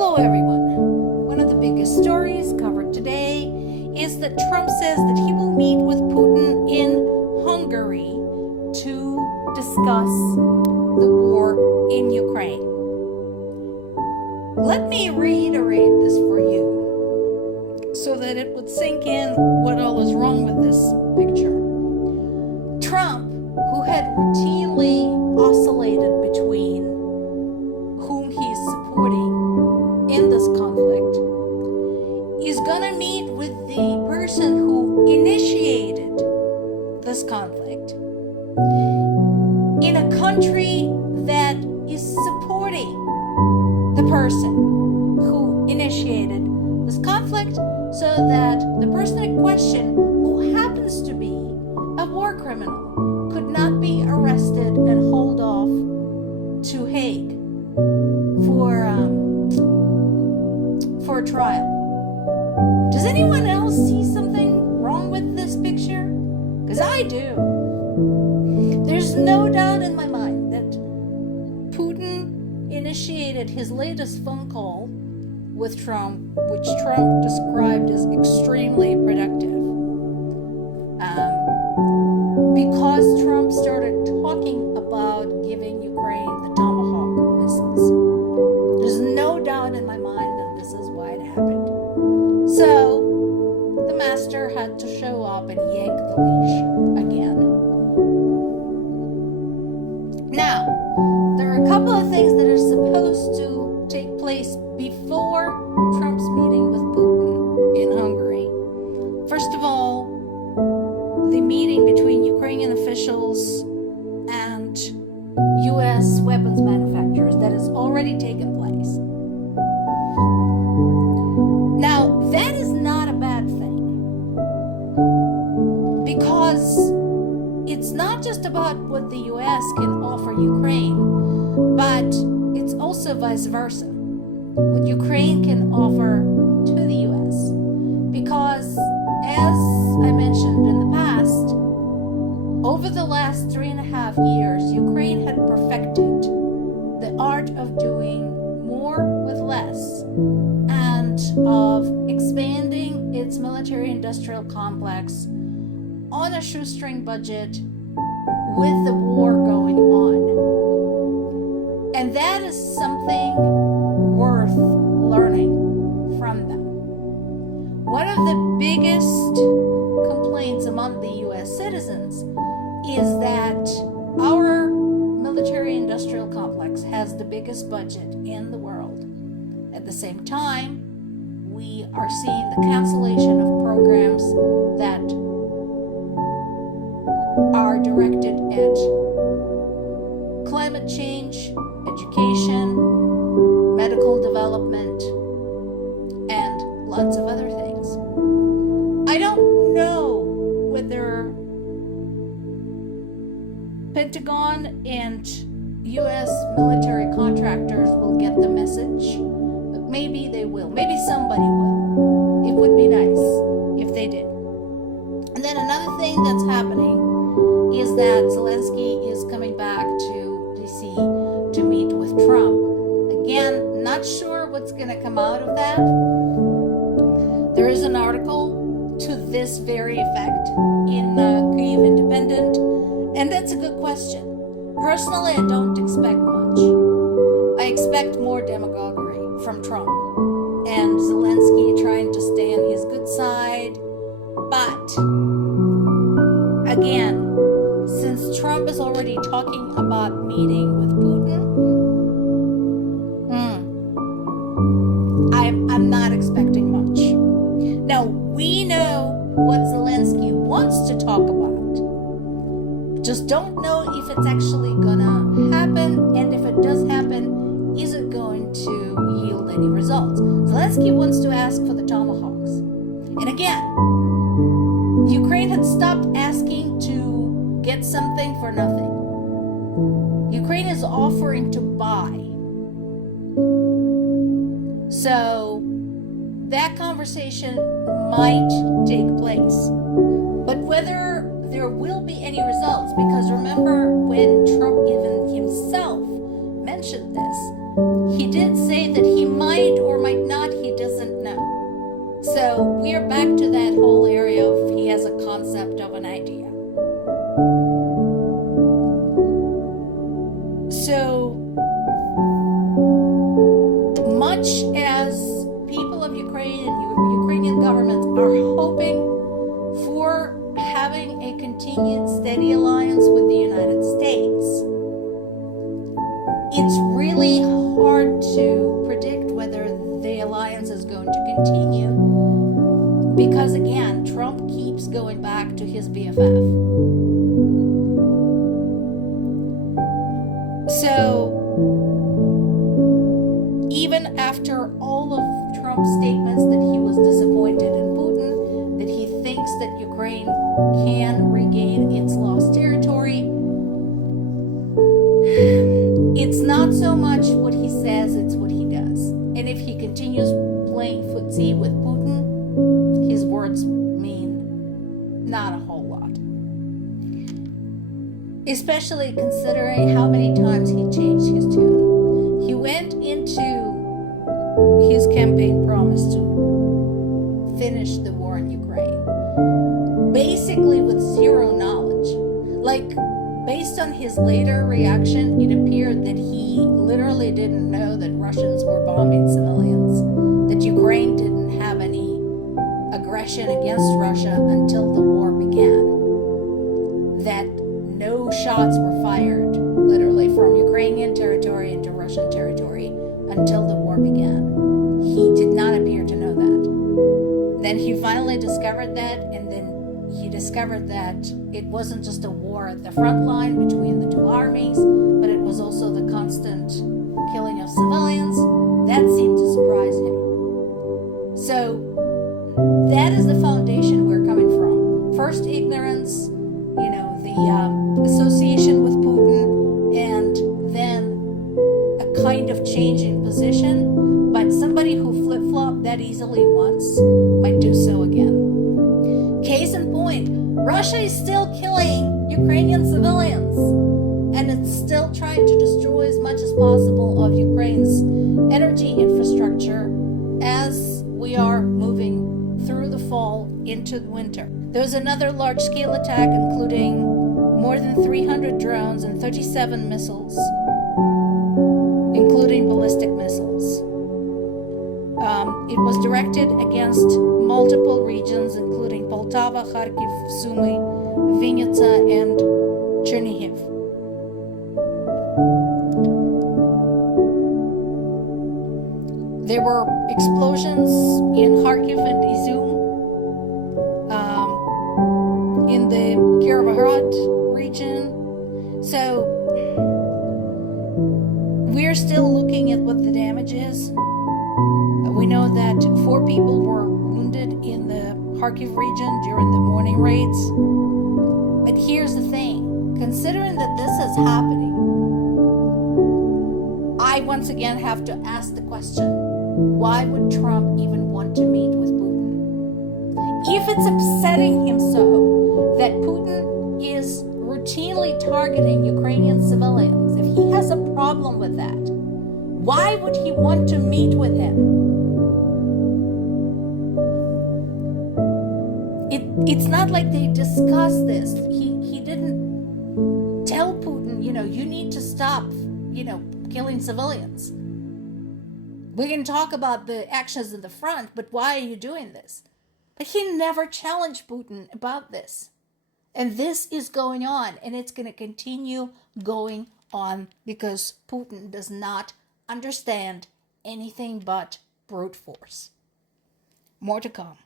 Hello everyone. One of the biggest stories covered today is that Trump says that he will meet with Putin in Hungary to discuss the war in Ukraine. Let me reiterate this for you so that it would sink in what all is wrong with this picture. Trump, who had routinely oscillated between whom he's supporting in this conflict, is gonna meet with the person who initiated this conflict in a country that is supporting the person who initiated this conflict, so that the person in question, who happens to be a war criminal, could not be arrested and hauled off to Hague for a trial. Does anyone else see something wrong with this picture? Because I do. There's no doubt in my mind that Putin initiated his latest phone call with Trump, which Trump described as extremely productive, because Trump started talking about giving Ukraine the Tomahawk missiles. There's no doubt in my mind that this is why it happened. So the master had to show up and yank the leash again. Now, there are a couple of things that are supposed to take place before Trump's meeting with Putin in Hungary. First of all, the meeting between Ukrainian officials and U.S. weapons manufacturers that has already taken place. Now, that is not a bad thing, because it's not just about what the U.S. can offer Ukraine, but it's also vice versa. What Ukraine can offer to the U.S. Because, as I mentioned in the past, over the last 3.5 years, Ukraine had perfected the art of doing more with less and of expanding its military-industrial complex on a shoestring budget with the war going on. And that is something worth learning from them. One of the biggest complaints among the U.S. citizens is that our military-industrial complex has the biggest budget in the world. At the same time, we are seeing the cancellation of programs that are directed at climate change, education, medical development, and lots of other things. I don't know whether Pentagon and U.S. military contractors will get the message, but maybe they will. Maybe somebody will. It would be nice if they did. And then another thing that's happening is that Zelensky is coming back to D.C. to meet with Trump. Again, not sure what's going to come out of that. There is an article to this very effect in Kyiv Independent, and that's a good question. Personally, I don't expect much. I expect more demagoguery from Trump and Zelensky trying to stay on his good side. But again, since Trump is already talking about meeting with Putin, I'm not expecting much. Now, we know what Zelensky wants to talk about. Just don't know if it's actually gonna happen, and if it does happen, is it going to yield any results? Zelensky wants to ask for the Tomahawks. And again, Ukraine had stopped asking to get something for nothing. Ukraine is offering to buy. So that conversation might take place. But whether there will be any results, because remember when Trump even himself mentioned this, he did say that he might or back to that whole area of he has a concept of an idea. So much as people of Ukraine and Ukrainian government are hoping for having a continued steady alliance with the United States, it's really hard to predict whether the alliance is going to continue because, again, Trump keeps going back to his BFF. So even after all of Trump's statements that he was disappointed in Putin, that he thinks that Ukraine can regain its lost territory, it's not so much what he says, it's what he does. And if he continues playing footsie with Putin, his words mean not a whole lot. Especially considering how many times he changed his tune. He went into his campaign promise to finish the war in Ukraine basically with zero knowledge. Like, based on his later reaction, it appeared that he literally didn't know that Russians were bombing civilians, that Ukraine didn't have any aggression against Russia until the war began, that no shots were fired literally from Ukrainian territory into Russian territory until the war began. He did not appear to know that. Then he finally discovered that, and then he discovered that it wasn't just a war at the front line between the two armies, but it was also the constant killing of civilians. That seemed to surprise him. So that is the foundation we're coming from. First, ignorance, the association with Putin, and then a kind of change in position. But somebody who flip-flopped that easily once might do so again. Case in point, Russia is still killing Ukrainian civilians, and it's still trying to destroy as much as possible of Ukraine's energy infrastructure as we are moving through the fall into the winter. There was another large-scale attack, including more than 300 drones and 37 missiles, including ballistic missiles. It was directed against multiple regions, including Poltava, Kharkiv, Sumy, Vinnytsia, and Chernihiv. There were explosions in Kharkiv and Izum, in the Kirovohrad region. So we're still looking at what the damage is. We know that 4 people were wounded in the Kharkiv region during the morning raids. But here's the thing. Considering that this is happening, I once again have to ask the question, why would Trump even want to meet with Putin? If it's upsetting him so that Putin is routinely targeting Ukrainian civilians, if he has a problem with that, why would he want to meet with him? It's not like they discussed this. He didn't tell Putin, you need to stop, killing civilians. We can talk about the actions in the front, but why are you doing this? But he never challenged Putin about this. And this is going on, and it's going to continue going on because Putin does not understand anything but brute force. More to come.